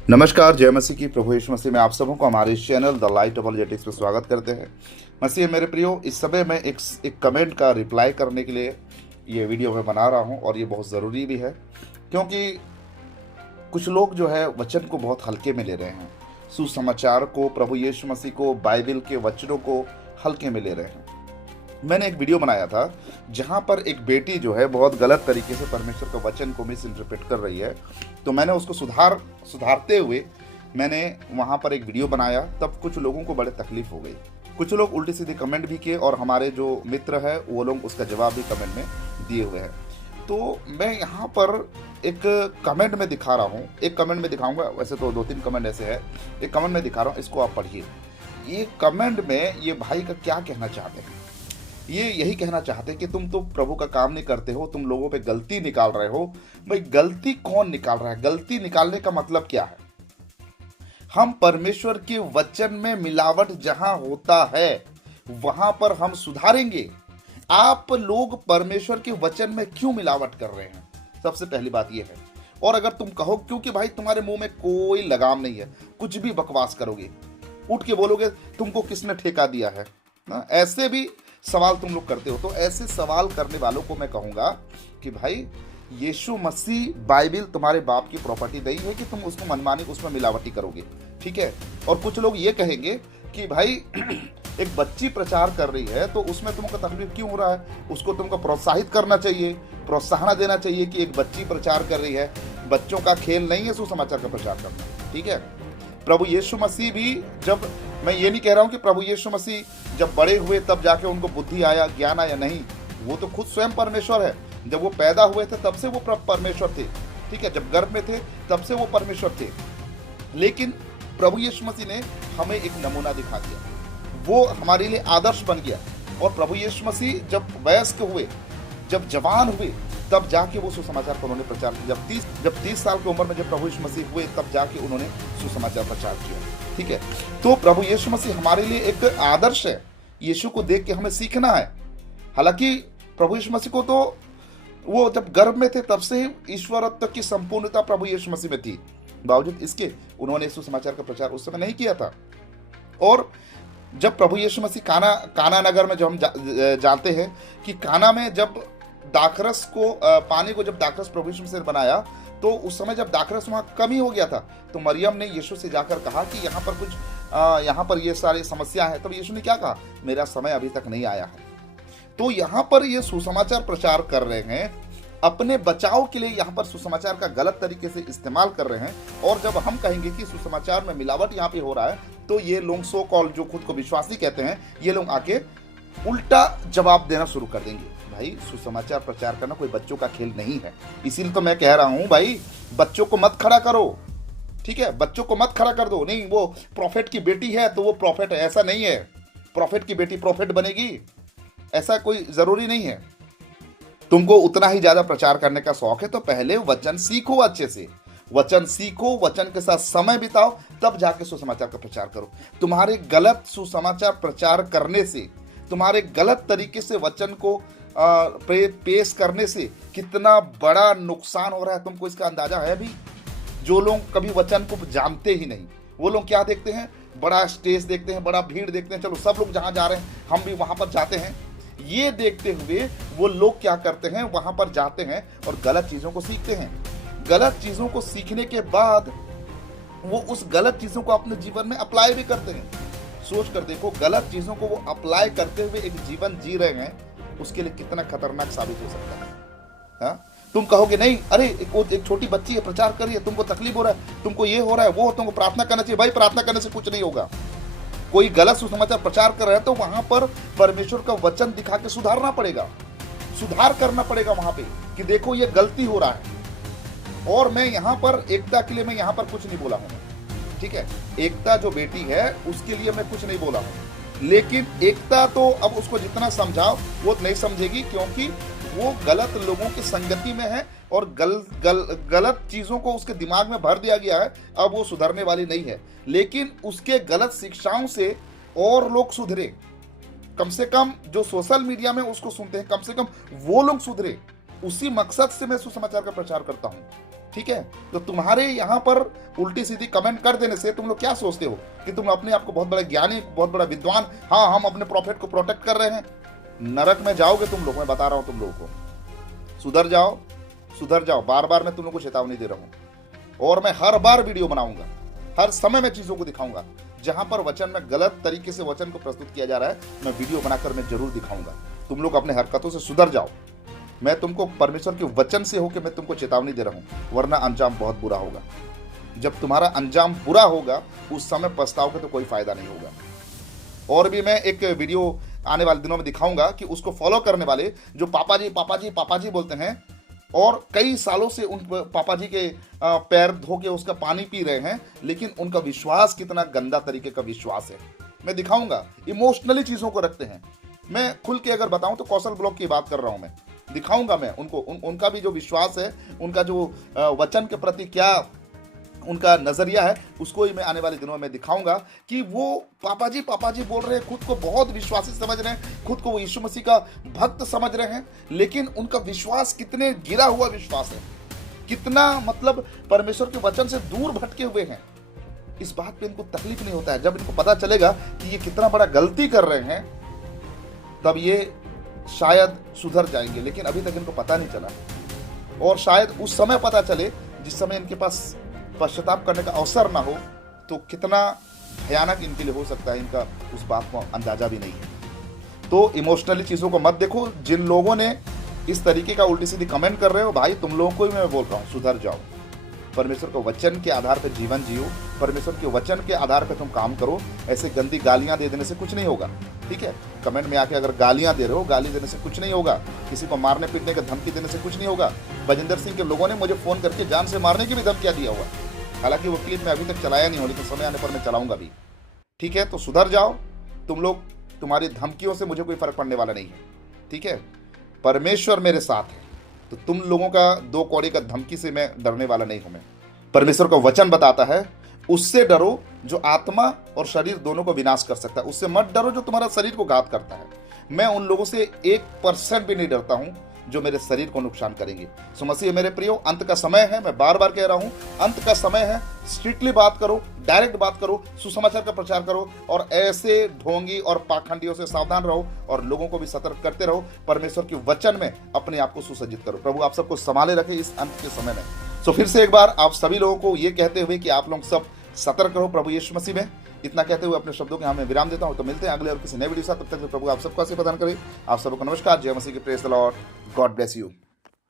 नमस्कार, जय मसीह की। प्रभु यीशु मसीह में आप सबों को हमारे इस चैनल द लाइट अपॉलोजेटिक्स पे स्वागत करते हैं। मसीह मेरे प्रियो, इस समय मैं एक कमेंट का रिप्लाई करने के लिए ये वीडियो मैं बना रहा हूँ और ये बहुत ज़रूरी भी है, क्योंकि कुछ लोग जो है वचन को बहुत हल्के में ले रहे हैं। सुसमाचार को, प्रभु यीशु मसीह को, बाइबल के वचनों को हल्के में ले रहे हैं। मैंने एक वीडियो बनाया था जहाँ पर एक बेटी जो है बहुत गलत तरीके से परमेश्वर का वचन को मिस इंटरप्रेट कर रही है। तो मैंने उसको सुधारते हुए मैंने वहाँ पर एक वीडियो बनाया। तब कुछ लोगों को बड़े तकलीफ हो गई। कुछ लोग उल्टी सीधी कमेंट भी किए और हमारे जो मित्र है वो लोग उसका जवाब भी कमेंट में दिए हुए हैं। तो मैं यहाँ पर एक कमेंट में दिखा रहा हूँ, एक कमेंट में दिखाऊंगा। वैसे तो 2-3 कमेंट ऐसे है, एक कमेंट में दिखा रहा हूँ, इसको आप पढ़िए। ये कमेंट में ये भाई का क्या कहना चाहते हैं, ये यही कहना चाहते हैं कि तुम तो प्रभु का काम नहीं करते हो, तुम लोगों पे गलती निकाल रहे हो। भाई, गलती कौन निकाल रहा है? गलती निकालने का मतलब क्या है? हम परमेश्वर के वचन में मिलावट जहां होता है वहां पर हम सुधारेंगे। आप लोग परमेश्वर के वचन में क्यों मिलावट कर रहे हैं? सबसे पहली बात यह है। और अगर तुम कहो क्योंकि भाई तुम्हारे मुंह में कोई लगाम नहीं है, कुछ भी बकवास करोगे, उठ के बोलोगे तुमको किसने ठेका दिया है ना, ऐसे भी सवाल तुम लोग करते हो। तो ऐसे सवाल करने वालों को मैं कहूंगा कि भाई, यीशु मसीह बाइबल तुम्हारे बाप की प्रॉपर्टी नहीं है कि तुम उसको मनमानी उसमें मिलावटी करोगे, ठीक है। और कुछ लोग ये कहेंगे कि भाई एक बच्ची प्रचार कर रही है तो उसमें तुमको तकलीफ क्यों हो रहा है? उसको तुमको प्रोत्साहित करना चाहिए, प्रोत्साहन देना चाहिए कि एक बच्ची प्रचार कर रही है। बच्चों का खेल नहीं है सुसमाचार का प्रचार करना, ठीक है। प्रभु यीशु मसीह भी, जब मैं ये नहीं कह रहा हूँ कि प्रभु यीशु मसीह जब बड़े हुए तब जाके उनको बुद्धि आया, ज्ञान आया, नहीं। वो तो खुद स्वयं परमेश्वर है। जब वो पैदा हुए थे तब से वो परमेश्वर थे, ठीक है। जब गर्भ में थे तब से वो परमेश्वर थे। लेकिन प्रभु यीशु मसीह ने हमें एक नमूना दिखा दिया, वो हमारे लिए आदर्श बन गया। और प्रभु यीशु मसीह जब वयस्क हुए, जब जवान हुए, तब जाके वो सुसमाचार का उन्होंने प्रचार किया। जब 30 साल की उम्र में जब प्रभु यीशु मसीह हुए, तब जाके उन्होंने सुसमाचार प्रचार किया, ठीक है। तो प्रभु यीशु मसीह हमारे लिए एक आदर्श है। यीशु को देख के हमें सीखना है। हालांकि प्रभु यीशु मसीह को तो वो जब गर्भ में थे तब से ही ईश्वरत्व की संपूर्णता प्रभु यीशु मसीह में थी। बावजूद इसके उन्होंने सुसमाचार का प्रचार उस समय नहीं किया था। और जब प्रभु यीशु मसीह काना नगर में, जो हम जानते हैं कि काना में जब दाखरस को, पानी को जब दाखरस प्रभु यीशु मसीह ने बनाया, तो उस समय जब दाखरस वहाँ कमी हो गया था, तो मरियम ने यीशु से जाकर कहा कि यहाँ पर कुछ यहाँ पर ये सारी समस्या है। तब यीशु ने क्या कहा? मेरा समय अभी तक नहीं आया है। तो यहाँ पर ये सुसमाचार प्रचार कर रहे हैं, अपने बचाव के लिए यहाँ पर सुसमाचार का गलत तरीके से इस्तेमाल कर रहे हैं। और जब हम कहेंगे कि सुसमाचार में मिलावट यहाँ पे हो रहा है, तो ये लोग सो कॉल जो खुद को विश्वासी कहते हैं, ये लोग आके उल्टा जवाब देना शुरू कर देंगे। भाई, सुसमाचार प्रचार करना कोई बच्चों का खेल नहीं है। इसीलिए तो मैं कह रहा हूं भाई, बच्चों को मत खड़ा करो, ठीक है। बच्चों को मत खड़ा कर दो। नहीं, वो प्रॉफिट की बेटी है तो वो प्रॉफिट है, ऐसा नहीं है। प्रॉफिट की बेटी प्रॉफिट बनेगी, ऐसा कोई जरूरी नहीं है। तुमको उतना ही ज्यादा प्रचार करने का शौक है तो पहले वचन सीखो, अच्छे से वचन सीखो, वचन के साथ समय बिताओ, तब जाके सुसमाचार का प्रचार करो। तुम्हारे गलत सुसमाचार प्रचार करने से, तुम्हारे गलत तरीके से वचन को पेश करने से कितना बड़ा नुकसान हो रहा है, तुमको इसका अंदाजा है भी? जो लोग कभी वचन को जानते ही नहीं, वो लोग क्या देखते हैं? बड़ा स्टेज देखते हैं, बड़ा भीड़ देखते हैं, चलो सब लोग जहां जा रहे हैं हम भी वहां पर जाते हैं। ये देखते हुए वो लोग क्या करते हैं? वहां पर जाते हैं और गलत चीजों को सीखते हैं। गलत चीजों को सीखने के बाद वो उस गलत चीजों को अपने जीवन में अप्लाई भी करते हैं। सोच कर देखो, गलत चीजों को वो अप्लाई करते हुए एक जीवन जी रहे हैं, उसके लिए कितना खतरनाक साबित हो सकता है। हाँ? तुम कहोगे नहीं, अरे एक छोटी बच्ची है, प्रचार कर रही है, तुमको तकलीफ हो रहा है, तुमको ये हो रहा है, वो, तुमको प्रार्थना करना चाहिए। भाई, प्रार्थना करने से कुछ नहीं होगा। कोई गलत सुसमाचार प्रचार कर रहा है तो वहां पर परमेश्वर का वचन दिखा के सुधारना पड़ेगा, सुधार करना पड़ेगा वहां पे कि देखो ये गलती हो रहा है। और मैं यहाँ पर एकता के लिए मैं यहाँ पर कुछ नहीं बोला हूँ, ठीक है। एकता जो बेटी है उसके लिए मैं कुछ नहीं बोला हूँ, लेकिन एकता तो अब उसको जितना समझाओ वो नहीं समझेगी, क्योंकि वो गलत लोगों की संगति में है और गलत चीजों को उसके दिमाग में भर दिया गया है। अब वो सुधरने वाली नहीं है। लेकिन उसके गलत शिक्षाओं से और लोग सुधरे, कम से कम जो सोशल मीडिया में उसको सुनते हैं, कम से कम वो लोग सुधरे। उसी मकसद से मैं सुसमाचार का प्रचार करता हूं। ठीक है, तो तुम्हारे यहाँ पर उल्टी सीधी कमेंट कर देने से तुम लोग क्या सोचते हो कि तुम अपने आप को बहुत बड़ा ज्ञानी, बहुत बड़ा विद्वान, हाँ हम अपने प्रॉफिट को प्रोटेक्ट कर रहे हैं। नरक में जाओगे तुम लोग, मैं बता रहा हूं तुम लोगों को। सुधर जाओ, सुधर जाओ। बार बार मैं तुम लोगों को चेतावनी दे रहा हूं, और मैं हर बार वीडियो बनाऊंगा, हर समय मैं चीजों को दिखाऊंगा। जहां पर वचन में गलत तरीके से वचन को प्रस्तुत किया जा रहा है, मैं वीडियो बनाकर मैं जरूर दिखाऊंगा। तुम लोग अपने हरकतों से सुधर जाओ। मैं तुमको परमेश्वर के वचन से होकर मैं तुमको चेतावनी दे रहा हूं, वरना अंजाम बहुत बुरा होगा। जब तुम्हारा अंजाम बुरा होगा, उस समय पछताओगे तो कोई फायदा नहीं होगा। और भी मैं एक वीडियो आने वाले दिनों में दिखाऊंगा कि उसको फॉलो करने वाले जो पापा जी पापा जी पापा जी बोलते हैं, और कई सालों से उन पापा जी के पैर धो के उसका पानी पी रहे हैं, लेकिन उनका विश्वास कितना गंदा तरीके का विश्वास है, मैं दिखाऊंगा। इमोशनली चीजों को रखते हैं। मैं खुल के अगर बताऊं तो कौशल ब्लॉग की बात कर रहा हूं, मैं दिखाऊंगा। मैं उनको उनका भी जो विश्वास है, उनका जो वचन के प्रति क्या उनका नजरिया है, उसको ही मैं आने वाले दिनों में दिखाऊंगा कि वो पापा जी बोल रहे हैं, खुद को बहुत विश्वासी समझ रहे हैं, खुद को वो यीशु मसीह का भक्त समझ रहे हैं, लेकिन उनका विश्वास कितने गिरा हुआ विश्वास है, कितना मतलब परमेश्वर के वचन से दूर भटके हुए हैं। इस बात पे इनको तकलीफ नहीं होता है। जब इनको पता चलेगा कि ये कितना बड़ा गलती कर रहे हैं, तब ये शायद सुधर जाएंगे, लेकिन अभी तक इनको पता नहीं चला। और शायद उस समय पता चले जिस समय इनके पास पश्चाताप करने का अवसर ना हो, तो कितना भयानक इनके लिए हो सकता है, इनका उस बात को अंदाजा भी नहीं है। तो इमोशनली चीज़ों को मत देखो। जिन लोगों ने इस तरीके का उल्टी सीधी कमेंट कर रहे हो, भाई तुम लोगों को ही मैं बोल रहा हूँ, सुधर जाओ। परमेश्वर के वचन के आधार पर जीवन जियो, परमेश्वर के वचन के आधार पर तुम काम करो। ऐसे गंदी गालियाँ दे देने से कुछ नहीं होगा, ठीक है। कमेंट में आके अगर गालियाँ दे रहे हो, गाली देने से कुछ नहीं होगा। किसी को मारने पीटने का धमकी देने से कुछ नहीं होगा। बजिंदर सिंह के लोगों ने मुझे फ़ोन करके जान से मारने की भी धमकियाँ दिया हुआ। हालांकि वो क्लिप मैं अभी तक चलाया नहीं हो, लेकिन समय आने पर मैं चलाऊंगा भी, ठीक है। तो सुधर जाओ तुम लोग। तुम्हारी धमकियों से मुझे कोई फर्क पड़ने वाला नहीं है, ठीक है। परमेश्वर मेरे साथ है, तो तुम लोगों का दो कौड़ी का धमकी से मैं डरने वाला नहीं हूं। मैं परमेश्वर का वचन बताता है, उससे डरो जो आत्मा और शरीर दोनों को विनाश कर सकता है। उससे मत डरो जो तुम्हारा शरीर को घात करता है। मैं उन लोगों से 1% भी नहीं डरता हूं जो मेरे शरीर को नुकसान करेंगे। सो मसीह मेरे प्रियो, अंत का समय है। मैं बार बार कह रहा हूं, अंत का समय है। स्ट्रिक्टली बात करो, डायरेक्ट बात करो, सुसमाचार का प्रचार करो, और ऐसे ढोंगी और पाखंडियों से सावधान रहो, और लोगों को भी सतर्क करते रहो। परमेश्वर के वचन में अपने आप को सुसज्जित करो। प्रभु आप सबको संभाले रखे इस अंत के समय में। सो फिर से एक बार आप सभी लोगों को ये कहते हुए कि आप लोग सब सतर्क रहो प्रभु यीशु मसीह में, इतना कहते हुए अपने शब्दों के यहाँ मैं विराम देता हूँ। तो मिलते हैं अगले और किसी नए वीडियो साथ। तब तक प्रभु आप सबको आशीर्वाद प्रदान करें। आप सबको नमस्कार। जय मसीह की praise the Lord. God bless you.